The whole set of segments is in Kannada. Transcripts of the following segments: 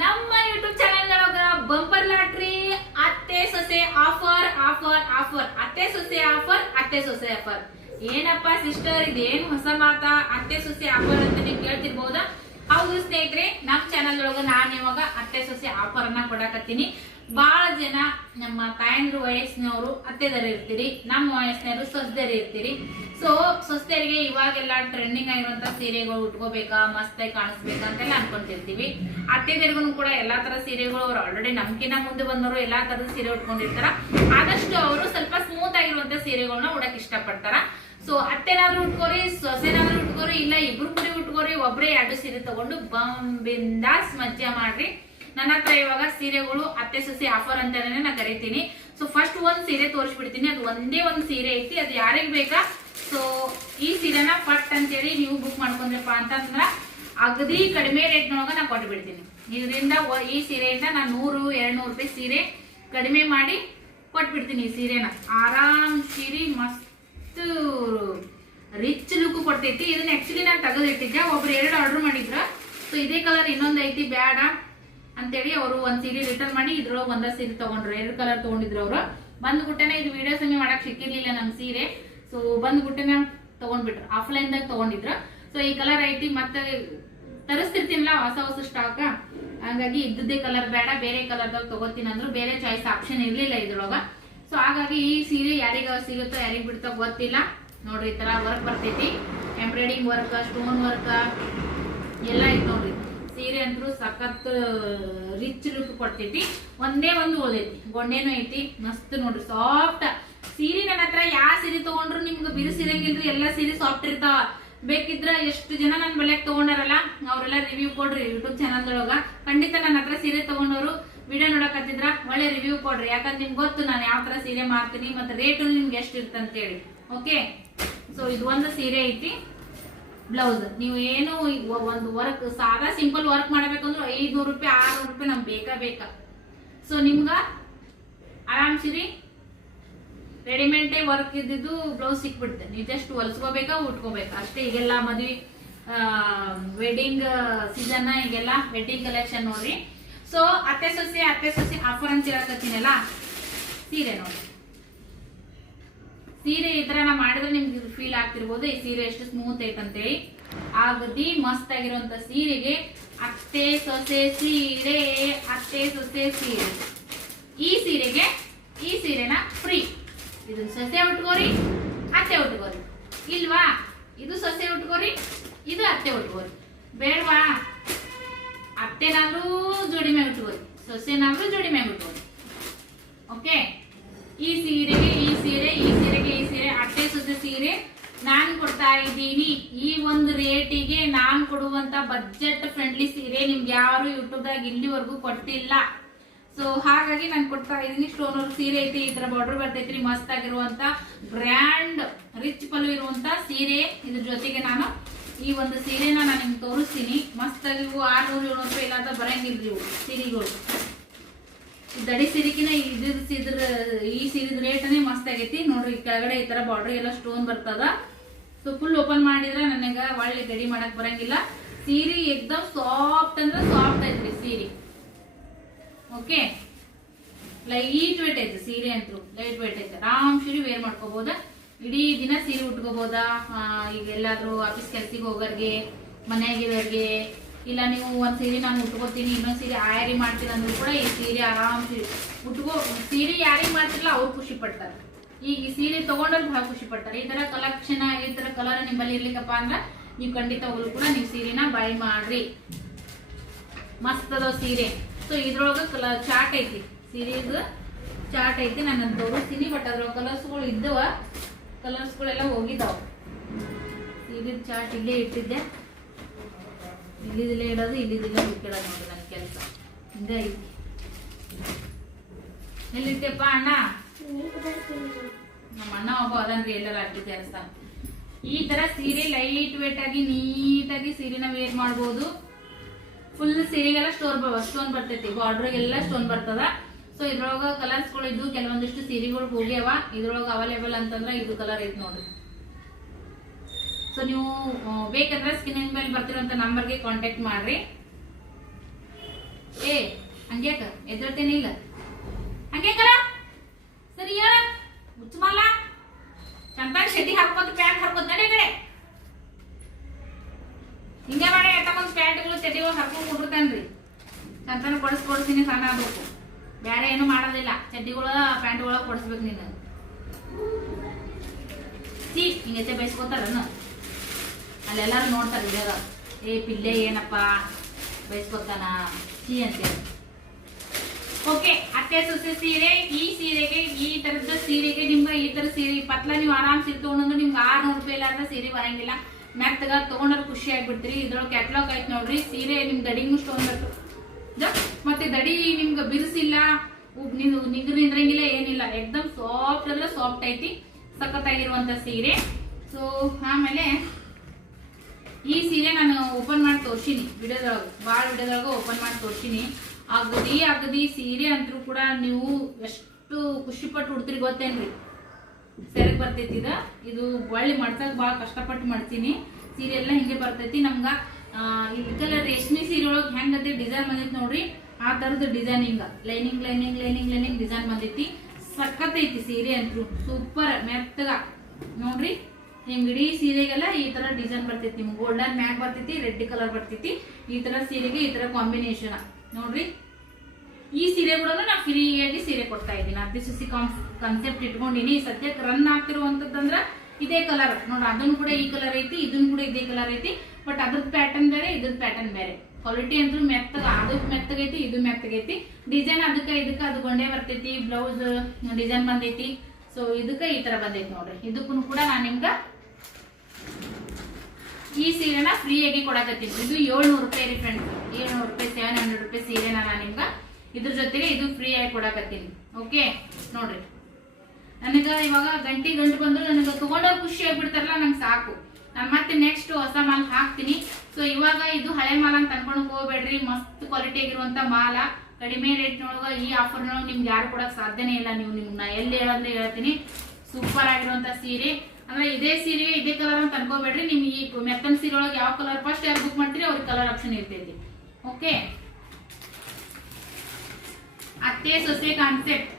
ನಮ್ಮ ಯೂಟ್ಯೂಬ್ ಚಾನೆಲ್ ಒಳಗ ಬಂಪರ್ ಲಾಟ್ರಿ, ಅತ್ತೆ ಸೊಸೆ ಆಫರ್ ಆಫರ್ ಆಫರ್. ಅತ್ತೆ ಸೊಸೆ ಆಫರ್, ಅತ್ತೆ ಸೊಸೆ ಆಫರ್. ಏನಪ್ಪ ಸಿಸ್ಟರ್ ಇದೇನು ಹೊಸ ಮಾತಾ? ಅತ್ತೆ ಸೊಸೆ ಆಫರ್ ಅಂತ ನೀವು ಕೇಳ್ತಿರ್ಬಹುದಾ ಹೌದು ಸ್ನೇಹಿತರೆ, ನಮ್ ಚಾನಲ್ ಒಳಗ ನಾನ್ ಇವಾಗ ಅತ್ತೆ ಸೊಸೆ ಆಫರ್ ಅನ್ನ ಕೊಡಕತ್ತೀನಿ. ಬಹಳ ಜನ ನಮ್ಮ ತಾಯಂದ್ರ, ವಯಸ್ಸಿನವರು ಅತ್ತೆದರ ಇರ್ತೀರಿ ನಮ್ಮ ವಯಸ್ಸಿನವರು ಸೊಸೆದರಿ ಇರ್ತೀರಿ. ಸೊ ಸೊಸೆಯರಿಗೆ ಇವಾಗೆಲ್ಲ ಟ್ರೆಂಡಿಂಗ್ ಆಗಿರುವಂತ ಸೀರೆಗಳು ಉಟ್ಕೋಬೇಕಾ, ಮಸ್ತಾಗಿ ಕಾಣಿಸ್ಬೇಕಾ ಅಂತೆಲ್ಲ ಅನ್ಕೊಂತಿರ್ತೀವಿ. ಅತ್ತೆದರಿಗೂ ಕೂಡ ಎಲ್ಲಾ ತರ ಸೀರೆಗಳು, ಅವ್ರು ಆಲ್ರೆಡಿ ನಮ್ಕಿನ ಮುಂದೆ ಬಂದವರು ಎಲ್ಲಾ ತರದ ಸೀರೆ ಉಟ್ಕೊಂಡಿರ್ತಾರ. ಆದಷ್ಟು ಅವರು ಸ್ವಲ್ಪ ಸ್ಮೂತ್ ಆಗಿರುವಂತ ಸೀರೆಗಳನ್ನ ಉಡಕ್ ಇಷ್ಟಪಡ್ತಾರ. ಸೊ ಅತ್ತೆನಾದ್ರೂ ಉಟ್ಕೋರಿ ಸೊಸೆನಾದ್ರೂ ಉಟ್ಕೋರಿ, ಇಲ್ಲ ಇಬ್ರು ಕೂಡ ಉಟ್ಕೋರಿ, ಒಬ್ರೇ ಎರಡು ಸೀರೆ ತಗೊಂಡು ಬಂಬಿಂದಾಸ್ ಮಜ್ಜೆ ಮಾಡ್ರಿ. ನನ್ನ ಹತ್ರ ಇವಾಗ ಸೀರೆಗಳು, ಅತ್ತೆ ಸೊಸೆ ಆಫರ್ ಅಂತಾನೆ ನಾನು ಕರಿತೀನಿ. ಸೊ ಫಸ್ಟ್ ಒಂದ್ ಸೀರೆ ತೋರಿಸ್ಬಿಡ್ತೀನಿ. ಅದು ಒಂದೇ ಒಂದ್ ಸೀರೆ ಐತಿ, ಅದು ಯಾರಿಗ್ ಬೇಕಾ? ಸೊ ಈ ಸೀರೆನ ಪಟ್ ಅಂತೇಳಿ ನೀವು ಬುಕ್ ಮಾಡ್ಕೊಂಡ್ರಪ್ಪ ಅಂತಂದ್ರ ಅಗದಿ ಕಡಿಮೆ ರೇಟ್ನೊಳಗೆ ನಾ ಕೊಟ್ಟು ಬಿಡ್ತೀನಿ ಇದರಿಂದ ಈ ಸೀರೆಯಿಂದ ನಾನು ನೂರು ಎರಡು ನೂರು ರೂಪಾಯಿ ಸೀರೆ ಕಡಿಮೆ ಮಾಡಿ ಕೊಟ್ಬಿಡ್ತೀನಿ ಈ ಸೀರೆನ. ಆರಾಮ್ ಸೀರೆ, ಮಸ್ತ್ ರಿಚ್ ಲುಕ್ ಕೊಡ್ತೈತಿ. ಇದನ್ನ ಆಕ್ಚುಲಿ ನಾನು ತೆಗೆದಿಟ್ಟಿದ್ದೆ. ಒಬ್ರು ಎರಡು ಆರ್ಡರ್ ಮಾಡಿದ್ರ. ಸೊ ಇದೇ ಕಲರ್ ಇನ್ನೊಂದು ಐತಿ, ಬ್ಯಾಡ ಅಂತೇಳಿ ಅವರು ಒಂದ್ ಸೀರೆ ರಿಟರ್ನ್ ಮಾಡಿ, ಇದ್ರೊಳಗೆ ಒಂದ ಸೀರೆ ತಗೊಂಡ್ರು. ಎರಡು ಕಲರ್ ತಗೊಂಡಿದ್ರು ಅವರು. ಬಂದ್ಬಿಟ್ಟೆನೆ ಇದು ವಿಡಿಯೋ ಸಮಯ ಮಾಡಕ್ ಸಿಕ್ಕಿರ್ಲಿಲ್ಲ ನಮ್ ಸೀರೆ. ಸೊ ಬಂದ್ಬಿಟ್ಟೆನೆ ತಗೊಂಡ್ಬಿಟ್ರು. ಆಫ್ಲೈನ್ ದಾಗ ತಗೊಂಡಿದ್ರು. ಸೊ ಈ ಕಲರ್ ಐತಿ, ಮತ್ತೆ ತರಿಸ್ತಿರ್ತೀನಲ್ಲ, ಹೊಸ ಹೊಸ ಸ್ಟಾಕ್ ಹಂಗಾಗಿ ಇದ್ದದ್ದೇ ಕಲರ್ ಬೇಡ, ಬೇರೆ ಕಲರ್ದಾಗ ತಗೋತೀನಿ ಅಂದ್ರು. ಬೇರೆ ಚಾಯ್ಸ್ ಆಪ್ಷನ್ ಇರ್ಲಿಲ್ಲ ಇದ್ರೊಳಗ. ಸೊ ಹಾಗಾಗಿ ಈ ಸೀರೆ ಯಾರಿಗ ಸಿಗುತ್ತೋ, ಯಾರಿಗ ಬಿಡ್ತೋ ಗೊತ್ತಿಲ್ಲ. ನೋಡ್ರಿ, ಈ ತರ ವರ್ಕ್ ಬರ್ತೈತಿ. ಎಂಬ್ರಾಯ್ಡಿಂಗ್ ವರ್ಕ್ ಸ್ಟೋನ್ ವರ್ಕ್ ಎಲ್ಲ ಐತ್ ನೋಡ್ರಿ. ಸೀರೆ ಅಂತೂ ಸಖತ್ ರಿಚ್ ಲುಕ್ ಕೊಡ್ತೈತಿ. ಒಂದೇ ಒಂದು ಉಳ್ದೈತಿ ಗೊಂಡೇನು ಐತಿ, ಮಸ್ತ್ ನೋಡ್ರಿ ಸಾಫ್ಟ್ ಸೀರೆ ನನ್ನ ಹತ್ರ ಯಾವ ಸೀರೆ ತಗೊಂಡ್ರು ನಿಮ್ಗೆ ಬಿರುಸಿರಂಗಿಲ್ರಿ ಎಲ್ಲಾ ಸೀರೆ ಸಾಫ್ಟ್ ಇರ್ತಾವ. ಬೇಕಿದ್ರ ಎಷ್ಟು ಜನ ನನ್ನ ಬೆಲೆಗೆ ತಗೊಂಡಾರಲ್ಲ, ಅವರೆಲ್ಲ ರಿವ್ಯೂ ಕೊಡ್ರಿ ಯೂಟ್ಯೂಬ್ ಚಾನಲ್ ಒಳಗ ಖಂಡಿತ ನನ್ನ ಹತ್ರ ಸೀರೆ ತಗೊಂಡವರು ವಿಡಿಯೋ ನೋಡಕತ್ತಿದ್ರ ಒಳ್ಳೆ ರಿವ್ಯೂ ಕೊಡ್ರಿ. ಯಾಕಂದ್ರೆ ನಿಮ್ಗೆ ಗೊತ್ತು ನಾನು ಯಾವ ತರ ಸೀರೆ ಮಾರ್ತೀನಿ ಮತ್ತೆ ರೇಟು ನಿಮ್ಗೆ ಎಷ್ಟು ಇರ್ತಂತೇಳಿ ಓಕೆ ಸೊ ಇದು ಒಂದು ಸೀರೆ ಐತಿ. ಬ್ಲೌಸ್ ನೀವು ಏನು ಒಂದು ವರ್ಕ್ ಸಾದಾ ಸಿಂಪಲ್ ವರ್ಕ್ ಮಾಡಬೇಕಂದ್ರೆ ಐದ್ನೂರು ರೂಪಾಯಿ, ಆರ್ನೂರು ರೂಪಾಯಿ ನಮ್ಗೆ ಬೇಕಾ ಬೇಕಾ? ಸೊ ನಿಮ್ಗ ಆರಾಮ್ಸಿರಿ. ರೆಡಿಮೇಡ್ ವರ್ಕ್ ಇದ್ದಿದ್ದು ಬ್ಲೌಸ್ ಸಿಕ್ಬಿಡುತ್ತೆ ನೀವು ಜಸ್ಟ್ ಹೊಲ್ಸ್ಕೋಬೇಕಾ, ಉಟ್ಕೋಬೇಕಾ? ಅಷ್ಟೇ ಈಗೆಲ್ಲ ಮದ್ವಿ ವೆಡ್ಡಿಂಗ್ ಸೀಸನ್ ಈಗೆಲ್ಲ ವೆಡ್ಡಿಂಗ್ ಕಲೆಕ್ಷನ್ ನೋಡ್ರಿ. ಸೊ, ಅತ್ತೆ ಸೊಸೆ ಅತ್ತೆ ಸೊಸೆ ಆಫರ್ ಅಂತ ಹೇಳಕತ್ತೀನಲ್ಲ? ಸೀರೆ ನೋಡಿ. ಸೀರೆ ಈ ತರ ನಾ ಮಾಡಿದ್ರೆ ನಿಮ್ಗೆ ಫೀಲ್ ಆಗ್ತಿರ್ಬೋದು. ಈ ಸೀರೆ ಎಷ್ಟು ಸ್ಮೂತ್ ಐತಂತೇಳಿ ಆಗದಿ ಮಸ್ತ್ ಆಗಿರುವಂತ ಸೀರೆಗೆ ಅತ್ತೆ ಸೊಸೆ ಸೀರೆ, ಅತ್ತೆ ಸೊಸೆ ಸೀರೆ. ಈ ಸೀರೆಗೆ, ಈ ಸೀರೆನ ಫ್ರೀ ಇದು ಸೊಸೆ ಉಟ್ಕೋರಿ, ಅತ್ತೆ ಉಟ್ಕೋರಿ. ಇಲ್ವಾ? ಇದು ಸೊಸೆ ಉಟ್ಕೋರಿ, ಇದು ಅತ್ತೆ ಉಟ್ಕೋರಿ. ಬೇಡವಾ? ಅತ್ತೆನಾದ್ರೂ ಜೋಡಿ ಮ್ಯಾಗ ಉಟ್ಕೋರಿ ಸೊಸೆನಾದ್ರೂ ಜೋಡಿ ಮ್ಯಾಗ ಓಕೆ ಈ ಸೀರೆಗೆ, ಈ ಸೀರೆ, ಈ ಸೀರೆಗೆ, ಈ ಸೀರೆ, ಅಟ್ಟೆ ಸೊಸೆ ಸೀರೆ ನಾನು ಕೊಡ್ತಾ ಇದ್ದೀನಿ. ಈ ಒಂದು ರೇಟಿಗೆ ನಾನು ಕೊಡುವಂತ ಬಜೆಟ್ ಫ್ರೆಂಡ್ಲಿ ಸೀರೆ ನಿಮ್ಗೆ ಯಾರು ಯೂಟ್ಯೂಬ್ದಾಗ ಇಲ್ಲಿವರೆಗೂ ಕೊಟ್ಟಿಲ್ಲ. ಸೊ ಹಾಗಾಗಿ ನಾನು ಕೊಡ್ತಾ ಇದ್ದೀನಿ. ಸ್ಟೋನ್ ವರ್ಕ್ ಸೀರೆ ಐತಿ, ಈ ತರ ಬಾರ್ಡರ್ ಬರ್ತೈತಿ ಮಸ್ತ್ ಆಗಿರುವಂತ ಬ್ರ್ಯಾಂಡ್ ರಿಚ್ ಪಲ್ ಇರುವಂತ ಸೀರೆ ಇದ್ರ ಜೊತೆಗೆ ನಾನು ಈ ಒಂದು ಸೀರೆನ ನಾನು ನಿಮ್ಗೆ ತೋರಿಸ್ತೀನಿ. ಮಸ್ತಾಗಿ ಇವು ಆರ್ನೂರು, ಏಳ್ನೂರು ರೂಪಾಯಿ ಇಲ್ಲಾಂತ ಬರಂಗಿಲ್ರಿ ಇವು ಸೀರೆಗಳು. ದಡಿ ಸೀರೆಕಿನ ಇದ್ರ ಸೀದ್ರ ಈ ಸೀರೆದ ರೇಟನೇ ಮಸ್ತ್ ಆಗೈತಿ. ನೋಡ್ರಿ, ಕೆಳಗಡೆ ಈ ತರ ಬಾರ್ಡರ್ ಎಲ್ಲ ಸ್ಟೋನ್ ಬರ್ತದ. ಸೊ ಫುಲ್ ಓಪನ್ ಮಾಡಿದ್ರೆ ನನಗ ಒಳ್ಳೆ ಗಡಿ ಮಾಡಕ್ ಬರಂಗಿಲ್ಲ. ಸೀರೆ ಎಕ್ದಮ್ ಸಾಫ್ಟ್ ಅಂದ್ರೆ ಸಾಫ್ಟ್ ಐತ್ರಿ ಸೀರೆ. ಓಕೆ ಲೈಟ್ ವೇಟ್ ಐತೆ ಸೀರೆ ಅಂತೂ. ಲೈಟ್ ವೇಟ್ ಐತೆ. ಆರಾಮ್ ಸೀರೆ ವೇರ್ ಮಾಡ್ಕೋಬಹುದ ಇಡೀ ದಿನ ಸೀರೆ ಉಟ್ಕೋಬಹುದಾ ಆ, ಈಗ ಎಲ್ಲಾದ್ರೂ ಆಫೀಸ್ ಕೆಲ್ಸಿಗೆ ಹೋಗೋರ್ಗೆ ಮನೆಯಾಗಿರೋರ್ಗೆ ಇಲ್ಲ ನೀವು ಒಂದ್ ಸೀರೆ ನಾನು ಉಟ್ಕೋತೀನಿ ಇನ್ನೊಂದ್ ಸೀರೆ ಆಯಾರಿ ಮಾಡ್ತೀನಿ ಅಂದ್ರೂ ಕೂಡ ಈ ಸೀರೆ ಆರಾಮ್ ಸೀರೆ ಉಟ್ಕೋ ಸೀರೆ ಯಾರಿಗೆ ಮಾಡ್ತಿರಲ್ಲ ಅವ್ರು ಖುಷಿ ಪಡ್ತಾರೆ. ಈಗ ಈ ಸೀರೆ ತಗೊಂಡ್ರೆ ಬಹಳ ಖುಷಿ ಪಡ್ತಾರೆ. ಈ ತರ ಕಲೆಕ್ಷನ್ ಈ ತರ ಕಲರ್ ನಿಮ್ಮಲ್ಲಿ ಇರ್ಲಿಕ್ಕಪ್ಪ ಅಂದ್ರೆ ನೀವು ಖಂಡಿತ ಹೋಗ್ಲು ಕೂಡ ನೀವು ಸೀರೆನ ಬೈ ಮಾಡ್ರಿ. ಮಸ್ತ್ ಅದಾವ ಸೀರೆ. ಸೊ ಇದ್ರೊಳಗ ಕಲರ್ ಚಾಟ್ ಐತಿ. ಸೀರೆದು ಚಾಟ್ ಐತಿ ನಾನು ತೋರಿಸ್ತೀನಿ ಬಟ್ ಅದ್ರೊಳಗೆ ಕಲರ್ಸ್ಗಳು ಇದ್ದವ ಕಲರ್ಸ್ಗಳೆಲ್ಲ ಹೋಗಿದ್ದಾವೆ ಸೀರೆ ಚಾಟ್ ಇಲ್ಲೇ ಇಟ್ಟಿದ್ದೆ. ಇಲ್ಲಿದಿಲ್ಲೇ ಇಡೋದು, ಇಲ್ಲಿದಿಲ್ಲ ಇಟ್ಟಿಡೋದು ನೋಡಿ ನನ್ನ ಕೆಲಸ. ಹಿಂಗ ಐತಿ ಎಲ್ಲಿದ್ದೆಪ್ಪ ಅಣ್ಣ? ನಮ್ಮ ಅಣ್ಣ ಒಬ್ಬ ಅದನ್ರಿ ಎಲ್ಲರೂ ಹಾಕಿದ್ದೆ ಸೇರಿಸ್ತಾನ ಈ ತರ ಸೀರೆ ಲೈಟ್ ವೇಟ್ ಆಗಿ ನೀಟಾಗಿ ಸೀರೆನ ವೇರ್ ಮಾಡ್ಬೋದು. ಫುಲ್ ಸೀರೆಗೆಲ್ಲ ಸ್ಟೋನ್ ಸ್ಟೋನ್ ಬರ್ತೈತಿ. ಬಾರ್ಡರ್ ಎಲ್ಲ ಸ್ಟೋನ್ ಬರ್ತದ. ಸೊ ಇದ್ರೊಳಗ ಕಲರ್ಸ್ಗಳು ಇದ್ದು ಕೆಲವೊಂದಿಷ್ಟು ಸೀರೆಗಳು ಹೋಗ್ಯಾವ. ಇದ್ರೊಳಗ ಅವೈಲೇಬಲ್ ಅಂತಂದ್ರ ಇದು ಕಲರ್ ಐತಿ ನೋಡ್ರಿ. ಸೊ ನೀವು ಬೇಕಂದ್ರೆ ಬೇಕಂದ್ರೆ ಇನ್ ಮೇಲೆ ನಂಬರ್ ನಂಬರ್ಗೆ ಕಾಂಟ್ಯಾಕ್ಟ್ ಮಾಡ್ರಿ. ಏ ಹಂಗ್ಯಾಕ ಎದ್ದೇಳ್ತೇನೆ ಇಲ್ಲ. ಹಂಗ್ಯಾಕಲ್ಲ ಸರಿ, ಹೇಳ. ಚಂತಾನ ಶೆಟ್ಟಿ ಪ್ಯಾಂಟ್ ಹಾಕೋತ ನಡೆ ಕಡೆ. ಹಿಂಗೆ ಮಾಡಿ ಒಂದು ಪ್ಯಾಂಟ್ಗಳು ಚಟಿಗಳು ಹಾಕೊಂಡು ಕೊಟ್ಟಿರ್ತಾನ್ರಿ ಚಂದನ ಕೊಡಿಸ್ಕೊಡ್ತೀನಿ ಸಣ್ಣ ಆಗ್ಬೇಕು. ಬೇರೆ ಏನು ಮಾಡೋದಿಲ್ಲ ಚಡ್ಡಿಗಳ, ಪ್ಯಾಂಟ್ಗಳ ಕೊಡಿಸ್ಬೇಕು ನೀನು. ಸಿ ಹಿಂಗೈತೆ ಬೈಸ್ಕೊತಾರನು ಅಲ್ಲೆಲ್ಲರೂ ನೋಡ್ತಾರೆ ವಿಡಿಯೋದಾಗ ಏ, ಪಿಲ್ಲೆ ಏನಪ್ಪ? ಬೈಸ್ಕೊತಾನ ಸಿ ಅಂತೇಳಿ. ಓಕೆ, ಅತ್ತೆ, ಸೊಸೆ ಸೀರೆ, ಈ ಸೀರೆಗೆ, ಈ ತರದ ಸೀರೆಗೆ ನಿಮ್ಗೆ ಈ ತರ ಸೀರೆ ಪತ್ಲ ನೀವು ಆರಾಮ್ ಸೀರೆ ತಗೊಂಡ್ರೆ ನಿಮ್ಗೆ ಆರ್ನೂರು ರೂಪಾಯಿ ಇಲ್ಲ ಅಂದ್ರೆ ಸೀರೆ ಬರಂಗಿಲ್ಲ. ಮೆತ್ತಗ ತಗೊಂಡ್ರೆ ಖುಷಿ ಆಗ್ಬಿಡ್ತೀರಿ. ಇದ್ರೊಳಗೆ ಕ್ಯಾಟ್ಲಾಗ್ ಆಯ್ತು ನೋಡ್ರಿ. ಸೀರೆ ನಿಮ್ ದಡಿಗೂ ಸ್ಟೋನ್ ಬೇಕು ಮತ್ತೆ ದಡಿ ನಿಮ್ಗೆ ಬಿರುಸಿಲ್ಲ ನೀವು ನಿಗ್ರು ನಿಂದ್ರಂಗಿಲ್ಲ, ಏನಿಲ್ಲ. ಎಕ್ದಮ್ ಸಾಫ್ಟ್ ಅಂದ್ರೆ ಸಾಫ್ಟ್ ಐತಿ, ಸಖತ್ತಾಗಿರುವಂತ ಸೀರೆ. ಸೊ ಆಮೇಲೆ ಈ ಸೀರೆ ನಾನು ಓಪನ್ ಮಾಡಿ ತೋರ್ಸಿನಿ. ವಿಡಿಯೋದೊಳಗೆ ಭಾಳ ವಿಡಿಯೋದೊಳಗೆ ಓಪನ್ ಮಾಡಿ ತೋರ್ಸಿನಿ. ಅಗದಿ ಅಗದಿ ಸೀರೆ ಅಂತೂ ಕೂಡ ನೀವು ಎಷ್ಟು ಖುಷಿ ಪಟ್ಟು ಉಡ್ತೀರಿ ಗೊತ್ತೇನ್ರಿ? ಸೆರಗ್ ಬರ್ತೈತಿ ಇದು. ಇದು ಒಳ್ಳೆ ಮಾಡ್ಸಕ್ ಭಾಳ ಕಷ್ಟಪಟ್ಟು ಮಾಡ್ತೀನಿ ಸೀರೆ ಎಲ್ಲ ಹಿಂಗೆ ಬರ್ತೈತಿ. ನಮ್ಗ ಇದಕ್ಕೆಲ್ಲ ರೇಷ್ಮೆ ಸೀರೆ ಒಳಗೆ ಹೆಂಗತಿ ಡಿಸೈನ್ ಬಂದಿತ್ತು ನೋಡ್ರಿ. ಆ ತರದ designing lining lining lining lining design ಬಂದೈತಿ ಐತಿ ಸೀರೆ ಅಂತೂ. ಸೂಪರ್ ಮೆತ್ತಗ. ನೋಡ್ರಿ. ಹಿಂಗ್ ಇಡೀ ಸೀರೆಗೆಲ್ಲ ಈ ತರ ಡಿಸೈನ್ ಬರ್ತೈತಿ. ನಿಮ್ಗೆ ಗೋಲ್ಡನ್ ಮ್ಯಾಕ್ ಬರ್ತೈತಿ ರೆಡ್ ಕಲರ್ ಬರ್ತೈತಿ. ಈ ತರ ಸೀರೆಗೆ ಈ ತರ ಕಾಂಬಿನೇಷನ್ ನೋಡ್ರಿ. ಈ ಸೀರೆ ಕೂಡ ನಾ ಫ್ರೀಯಾಗಿ ಸೀರೆ ಕೊಡ್ತಾ ಇದ್ದೀನಿ. ಅತಿ ಸುಸಿ ಕಾನ್ಸೆಪ್ಟ್ ಇಟ್ಕೊಂಡಿನಿ. ಸದ್ಯಕ್ಕೆ ರನ್ ಆಗ್ತಿರುವಂತದ್ದಂದ್ರ ಇದೇ ಕಲರ್ ನೋಡ್ರಿ ಅದನ್ನು ಕೂಡ ಈ ಕಲರ್ ಐತಿ, ಇದನ್ನು ಕೂಡ ಇದೇ ಕಲರ್ ಐತಿ. ಬಟ್ ಅದ್ರದ್ ಪ್ಯಾಟರ್ನ್ ಬೇರೆ, ಇದ್ರದ್ ಪ್ಯಾಟರ್ನ್ ಬೇರೆ. ಕ್ವಾಲಿಟಿ ಅಂತೂ ಮೆತ್ತಗ ಅದಕ್ಕೆ ಮೆತ್ತಗೈತಿ, ಇದು ಮೆತ್ತಗೈತಿ. ಡಿಸೈನ್ ಅದಕ್ಕೆ ಇದಕ್ಕೆ ಅದು ಗೊಂಡೆ ಬರ್ತೈತಿ ಬ್ಲೌಸ್ ಡಿಸೈನ್ ಬಂದೈತಿ. ಸೊ ಇದಕ್ಕೆ ಈ ತರ ಬಂದೈತಿ ನೋಡ್ರಿ. ಇದಕ್ಕೂ ಕೂಡ ನಾನು ನಿಮ್ಗ ಈ ಸೀರೆನ ಫ್ರೀಯಾಗಿ ಕೊಡಕತ್ತೀನಿ. ಇದು ಏಳ್ನೂರು ರೂಪಾಯಿ ರೀ ಫ್ರೆಂಡ್ಸ್ ಏಳ್ನೂರು ರೂಪಾಯಿ ಸೆವೆನ್ ಹಂಡ್ರೆಡ್ ರೂಪಾಯಿ ಸೀರೆನ ನಾನು ನಿಮ್ಗೆ ಇದ್ರ ಜೊತೆಗೆ ಇದು ಫ್ರೀ ಆಗಿ ಕೊಡಕತ್ತೀನಿ. ಓಕೆ ನೋಡ್ರಿ. ನನಗ ಇವಾಗ ಗಂಟೆ ಗಂಟು ಬಂದ್ರು ನನಗೆ ತಗೊಂಡವ್ರು ಖುಷಿ ಆಗ್ಬಿಡ್ತಾರಲ್ಲ, ನಂಗೆ ಸಾಕು. ನಾನು ಮತ್ತೆ ನೆಕ್ಸ್ಟ್ ಹೊಸ ಮಾಲ್ ಹಾಕ್ತೀನಿ. ಸೊ ಇವಾಗ ಇದು ಹಳೆ ಮಾಲ್ ಅಂತ ಅನ್ಕೊಂಡು ಹೋಗ್ಬೇಡ್ರಿ. ಮಸ್ತ್ ಕ್ವಾಲಿಟಿ ಆಗಿರುವಂತ ಮಾಲ. ಕಡಿಮೆ ರೇಟ್ನೊಳಗ ಈ ಆಫರ್ನೊಳಗೆ ನಿಮ್ಗೆ ಯಾರು ಕೊಡಕ್ ಸಾಧ್ಯನೇ ಇಲ್ಲ. ನೀವು ನಿಮ್ನ ಎಲ್ಲಿ ಹೇಳಂದ್ರೆ ಹೇಳ್ತೀನಿ. ಸೂಪರ್ ಆಗಿರುವಂತ ಸೀರೆ. ಅಂದ್ರೆ ಇದೇ ಸೀರೆ ಇದೇ ಕಲರ್ ಅಂತ ಅನ್ಕೋಬೇಡ್ರಿ. ನಿಮ್ಗೆ ಈ ಮೆತ್ತನ್ ಸೀರೆ ಒಳಗೆ ಯಾವ ಕಲರ್ ಫಸ್ಟ್ ಯಾರು ಬುಕ್ ಮಾಡ್ತೀರಿ, ಅವ್ರಿಗೆ ಕಲರ್ ಆಪ್ಷನ್ ಇರ್ತೈತಿ. ಓಕೆ ಅತ್ತೆ ಸೊಸೆ ಕಾನ್ಸೆಪ್ಟ್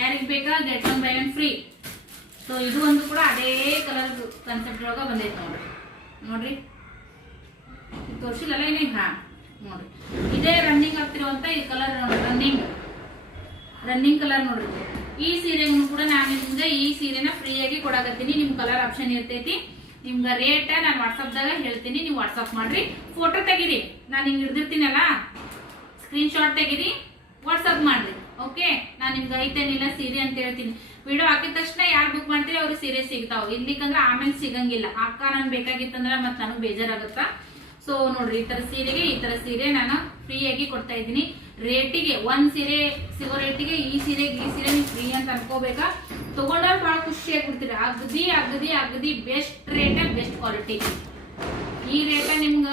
ಯಾರಿಗೆ ಬೇಕಾ? Get one buy one free so ಇದು ಒಂದು ಕೂಡ ಅದೇ ಕಲರ್ ಕನ್ಸೆಪ್ಟ್ ಒಳಗೆ ಬಂದೈತೆ ನೋಡ್ರಿ. ನೋಡ್ರಿ? ತೋರಿಸಿಲ್ಲ ಏನೇ ಹಾ, ನೋಡ್ರಿ. ಇದೇ ರನ್ನಿಂಗ್ ಆಗ್ತಿರುವಂತ ಈ ಕಲರ್ ರನ್ನಿಂಗ್ ರನ್ನಿಂಗ್ ಕಲರ್ ನೋಡ್ರಿ. ಈ ಸೀರೆಗೂ ಕೂಡ ನಾನು ನಿಮ್ಗೆ ಈ ಸೀರೆನ ಫ್ರೀಯಾಗಿ ಕೊಡಾಕತ್ತೀನಿ. ನಿಮ್ ಕಲರ್ ಆಪ್ಷನ್ ಇರ್ತೈತಿ. ನಿಮ್ಗೆ ರೇಟ್ ನಾನು ವಾಟ್ಸಪ್ದಾಗ ಹೇಳ್ತೀನಿ. ನೀವು ವಾಟ್ಸಪ್ ಮಾಡ್ರಿ. ಫೋಟೋ ತೆಗೀರಿ. ನಾನು ಹಿಂಗೆ ಹಿಡ್ದಿರ್ತೀನಲ್ಲ? ಸ್ಕ್ರೀನ್ ಶಾಟ್ ತೆಗೀರಿ. ವಾಟ್ಸಪ್ ಮಾಡ್ರಿ. ಓಕೆ ನಾನು ನಿಮ್ಗೆ ಐತೇನಿಲ್ಲ ಸೀರೆ ಅಂತ ಹೇಳ್ತೀನಿ. ವಿಡಿಯೋ ಹಾಕಿದ ತಕ್ಷಣ ಯಾರು ಬುಕ್ ಮಾಡ್ತೀರಿ ಅವ್ರಿಗೆ ಸೀರೆ ಸಿಗ್ತಾವ. ಇರ್ಲಿಕ್ಕಂದ್ರೆ ಆಮೇಲೆ ಸಿಗಂಗಿಲ್ಲ. ಅಕ್ಕ ನನ್ ಬೇಕಾಗಿತ್ತಂದ್ರೆ ಮತ್ತೆ ನನಗೆ ಬೇಜಾರಾಗುತ್ತಾ? ಸೊ ನೋಡ್ರಿ, ಈ ತರ ಸೀರೆಗೆ ಈ ತರ ಸೀರೆ ನಾನು ಫ್ರೀಯಾಗಿ ಕೊಡ್ತಾ ಇದ್ದೀನಿ. ರೇಟಿಗೆ ಒಂದ್ ಸೀರೆ ಸಿಗೋ ರೇಟಿಗೆ ಈ ಸೀರೆಗೆ ಈ ಸೀರೆ ನೀವು ಫ್ರೀ ಅಂತ ಅನ್ಕೋಬೇಕಾ? ತಗೊಂಡವ್ರು ಬಹಳ ಖುಷಿ ಆಗ್ಬಿಡ್ತೀರಿ. ಅಗದಿ ಅಗದಿ ಅಗದಿ ಬೆಸ್ಟ್ ರೇಟ್ ಬೆಸ್ಟ್ ಕ್ವಾಲಿಟಿ ಈ ರೇಟ ನಿಮ್ಗ,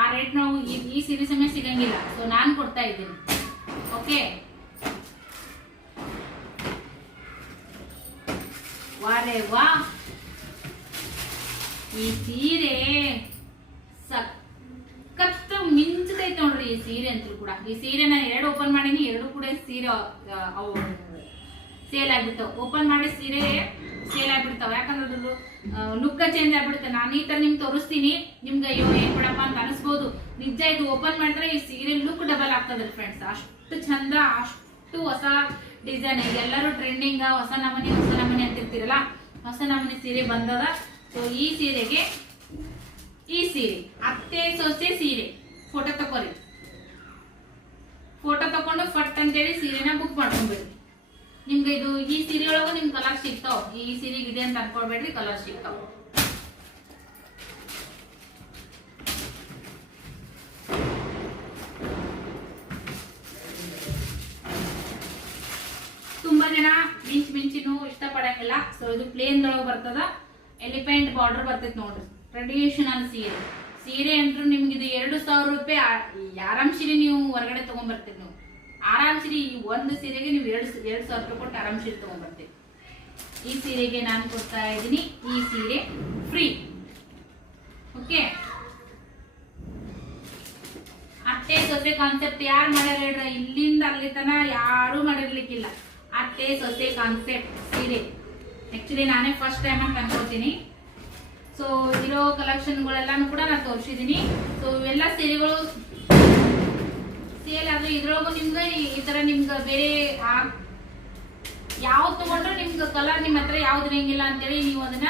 ಆ ರೇಟ್ ನಾವು ಈ ಸೀರೆ ಸಮಯ ಸಿಗಂಗಿಲ್ಲ. ಸೊ ನಾನು ಕೊಡ್ತಾ ಇದ್ದೀನಿ. ಓಕೆ ವಾರೇ ವಾ ಈ ಸೀರೆ ಸಖತ್ ಮಿಂಚತೈತೆ ನೋಡ್ರಿ ಈ ಸೀರೆ ಅಂತೂ ಕೂಡ. ಈ ಸೀರೆ ನಾನು ಎರಡು ಓಪನ್ ಮಾಡೀನಿ, ಎರಡು ಕೂಡ ಸೀರೆ ಅವು ಸೇಲ್ ಆಗ್ಬಿಡ್ತಾವ ಓಪನ್ ಮಾಡಿ ಸೀರೆ ಸೇಲ್ ಆಗ್ಬಿಡ್ತಾವ. ಯಾಕಂದ್ರೆ ಅದ್ರದ್ದು ಲುಕ್ಕ ಚೇಂಜ್ ಆಗ್ಬಿಡುತ್ತೆ. ನಾನು ಈ ತರ ನಿಮ್ಗೆ ತೋರಿಸ್ತೀನಿ. ನಿಮ್ಗೆ ಅಯ್ಯೋ, ಏನ್ ಬಿಡಪ್ಪ ಅಂತ ಅನಿಸ್ಬೋದು. ನಿಜ ಇದು ಓಪನ್ ಮಾಡಿದ್ರೆ ಈ ಸೀರೆ ಲುಕ್ ಡಬಲ್ ಆಗ್ತದೆ ಫ್ರೆಂಡ್ಸ್ ಅಷ್ಟು ಚಂದ, ಅಷ್ಟು ಹೊಸ ಡಿಸೈನ್ ಎಲ್ಲರೂ ಟ್ರೆಂಡಿಂಗ್ ಹೊಸ ನಮನೆ ಹೊಸ ನಮನೆ ಅಂತಿರ್ತೀರಲ್ಲ ಹೊಸ ನಮನೆ ಸೀರೆ ಬಂದದ. ಸೊ ಈ ಸೀರೆಗೆ, ಈ ಸೀರೆ, ಅತ್ತೆ ಸೊಸೆ ಸೀರೆ ಫೋಟೋ ತಕೋರಿ. ಫೋಟೋ ತಕೊಂಡು ಫಟ್ ಅಂತೇಳಿ ಸೀರೆನ ಬುಕ್ ಮಾಡ್ಕೊಂಡ್ಬಿಡಿ ನಿಮ್ಗೆ ಇದು, ಈ ಸೀರೆ ಒಳಗೂ ನಿಮ್ಗೆ ಕಲರ್ ಸಿಗ್ತಾವ. ಈ ಸೀರೆಗೆ ಇದೆ ಅಂತ ಅನ್ಕೊಳ್ಬೇಡ್ರಿ ಕಲರ್ ಸಿಗ್ತಾವ. ಜನ ಮಿಂಚ್ ಮಿಂಚಿನೂ ಇಷ್ಟಪಡಂಗಿಲ್ಲ. ಸೊ ಇದು ಪ್ಲೇನ್ ಒಳಗೆ ಬರ್ತದ. ಎಲಿಫೆಂಟ್ ಬಾರ್ಡರ್ ಬರ್ತೈತಿ ನೋಡ್ರಿ. ಟ್ರೆಡಿಷನಲ್ ಸೀರೆ. ಸೀರೆ ಅಂದ್ರೆ ನಿಮ್ಗೆ ಇದು ಎರಡು ಸಾವಿರ ರೂಪಾಯಿ ಆರಾಮ್ಸಿರಿ ನೀವು ಹೊರಗಡೆ ತಗೊಂಡ್ಬರ್ತೀರಿ ನೀವು. ಆರಾಮ್ಸಿರಿ, ಈ ಒಂದು ಸೀರೆಗೆ ನೀವು ಎರಡು ಎರಡು ಸಾವಿರ ರೂಪಾಯಿ ಕೊಟ್ಟು ಆರಾಮ್ಸಿರಿ ತಗೊಂಡ್ಬರ್ತೀರಿ ಈ ಸೀರೆಗೆ ನಾನು ಕೊಡ್ತಾ ಇದ್ದೀನಿ. ಈ ಸೀರೆ ಫ್ರೀ ಓಕೆ ಅಟ್ಟೆ ಸೊಸೆ ಕಾನ್ಸೆಪ್ಟ್ ಯಾರು ಮಾಡ್ಯಾರ ಹೇಳ್ರ? ಇಲ್ಲಿಂದ ಅಲ್ಲಿ ತನ ಯಾರೂ ಮಾಡಿರ್ಲಿಕ್ಕಿಲ್ಲ. ಅಟ್ಟೆ ಸೊಸೆ ಕಾನ್ಸೆಪ್ಟ್ ಸೀರೆ. ಆಕ್ಚುಲಿ ನಾನೇ ಫಸ್ಟ್ ಟೈಮ್ ಅಂತ ಅನ್ಕೋತೀನಿ ಸೊ ಇರೋ ಕಲೆಕ್ಷನ್ಗಳೆಲ್ಲಾನು ಕೂಡ ನಾನು ತೋರಿಸಿದ್ದೀನಿ ಸೊ ಇವೆಲ್ಲ ಸೀರೆಗಳು ಸೇಲ್ ಆದರೆ ಇದ್ರೊಳಗು ನಿಮ್ಗೆ ಈ- ತರ ನಿಮ್ಗೆ ಬೇರೆ ಯಾವ್ದು ತಗೊಂಡ್ರೆ ನಿಮ್ಗೆ ಕಲರ್ ನಿಮ್ಮ ಹತ್ರ ಯಾವ್ದು ಇರಂಗಿಲ್ಲ ಅಂತೇಳಿ ನೀವು ಅದನ್ನ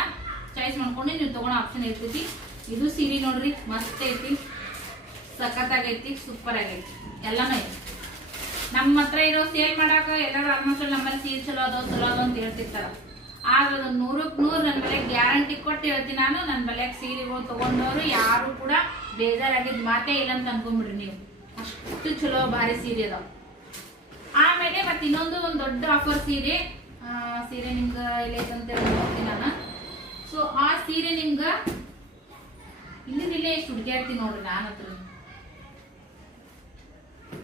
ಚಾಯ್ಸ್ ಮಾಡ್ಕೊಂಡು ನೀವು ತೊಗೊಳೋ ಆಪ್ಷನ್ ಇರ್ತೈತಿ. ಇದು ಸೀರೆ ನೋಡ್ರಿ, ಮಸ್ತ್ ಐತಿ. ಸಖತ್ತಾಗೈತಿ ಸೂಪರ್ ಆಗೈತಿ. ಎಲ್ಲಾನು ಐತಿ. ನಮ್ಮ ಹತ್ರ ಇರೋ ಸೇಲ್ ಮಾಡಾಕ ಎಲ್ಲರೂ ಆಲ್ಮೋಸ್ಟ್ ನಮ್ಮಲ್ಲಿ ಸೀರೆ ಚಲೋ ಅದೋ ಚಲೋ ಅದೋ ಅಂತ ಹೇಳ್ತಿರ್ತಾರ. ಆದ್ರೆ ಅದು ನೂರಕ್ಕೆ ನೂರು ನನ್ನ ಬೆಲೆ ಗ್ಯಾರಂಟಿ ಕೊಟ್ಟು ಹೇಳ್ತೀನಿ ನಾನು ನನ್ನ ಬೆಲೆಗೆ ಸೀರೆಗಳು ತಗೊಂಡವರು ಯಾರು ಕೂಡ ಬೇಜಾರಾಗಿದ್ ಮಾತೇ ಇಲ್ಲ ಅಂತ ಅನ್ಕೊಂಡ್ಬಿಡ್ರಿ ನೀವು. ಅಷ್ಟು ಚಲೋ ಭಾರಿ ಸೀರೆ ಅದಾವ. ಆಮೇಲೆ ಮತ್ತೆ ಇನ್ನೊಂದು ಒಂದು ದೊಡ್ಡ ಆಫರ್ ಸೀರೆ ಸೀರೆ ನಿಮ್ಗೆ ಎಲ್ಲೈತೆ ಅಂತ ನೋಡ್ತೀನಿ ನಾನು. ಸೊ ಆ ಸೀರೆ ನಿಮ್ಗ ಇಲ್ಲಿಂದ ಇಲ್ಲೇ ಎಷ್ಟು ಹುಡುಕ್ಯಾಡ್ತೀನಿ ನೋಡ್ರಿ ನಾನು ಹತ್ರ